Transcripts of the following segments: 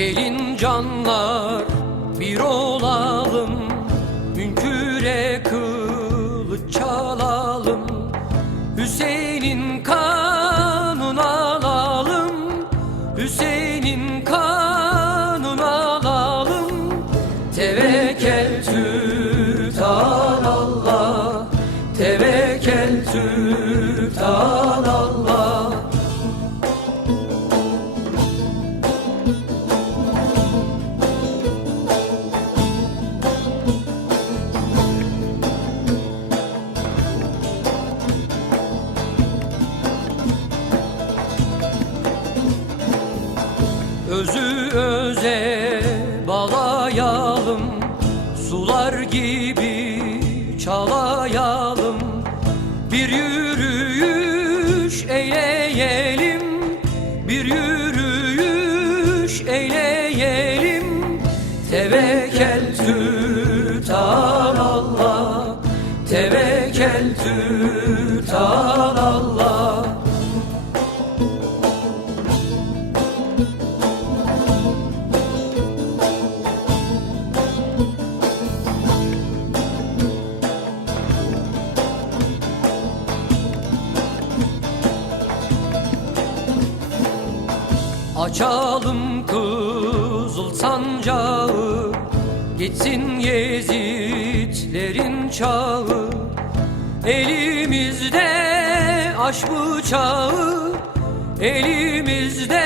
Gelin canlar bir olalım. Münküre kılıç çalalım. Hüseyin'in kanını alalım. Hüseyin'in kanını alalım. Tevekkül tutan Allah. Tevekkül tutan Özü öze balayalım Sular gibi çalayalım. Bir yürüyüş eyleyelim Bir yürüyüş eyleyelim. Tevekkül tutan Allah Tevekkül tutan Açalım kızıl sancağı Gitsin Yezidlerin çağı. Elimizde aş bıçağı Elimizde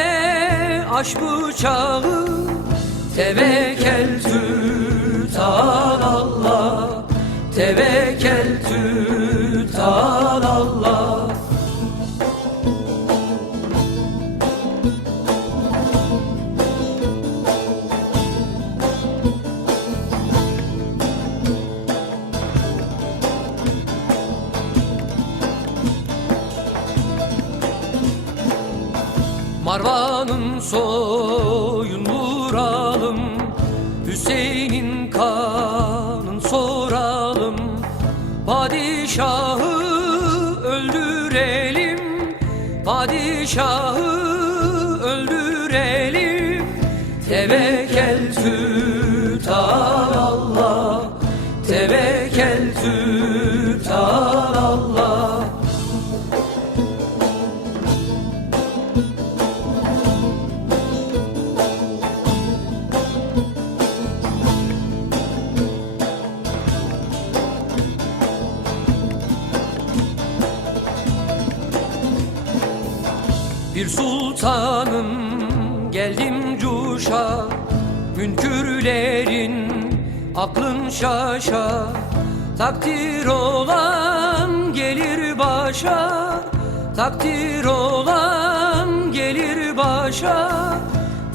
aş bıçağı. Tevekkül tutan Allah Tevekkül Marvan'ın soyun vuralım Hüseyin'in kanın soralım. Padişahı öldürelim Padişahı öldürelim. Tevekkül tutan Allah Bir sultanım geldim cuşa. Münkürlerin aklın şaşa. Takdir olan gelir başa. Takdir olan gelir başa.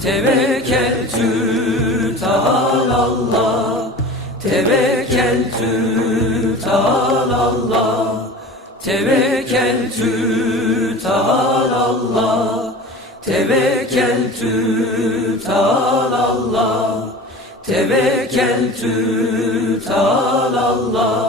Tevekkül tutan Allah Tevekkül tutan Allah Tevekkül tutan Allah Tevekkül tutan Allah. Tevekkül tutan Allah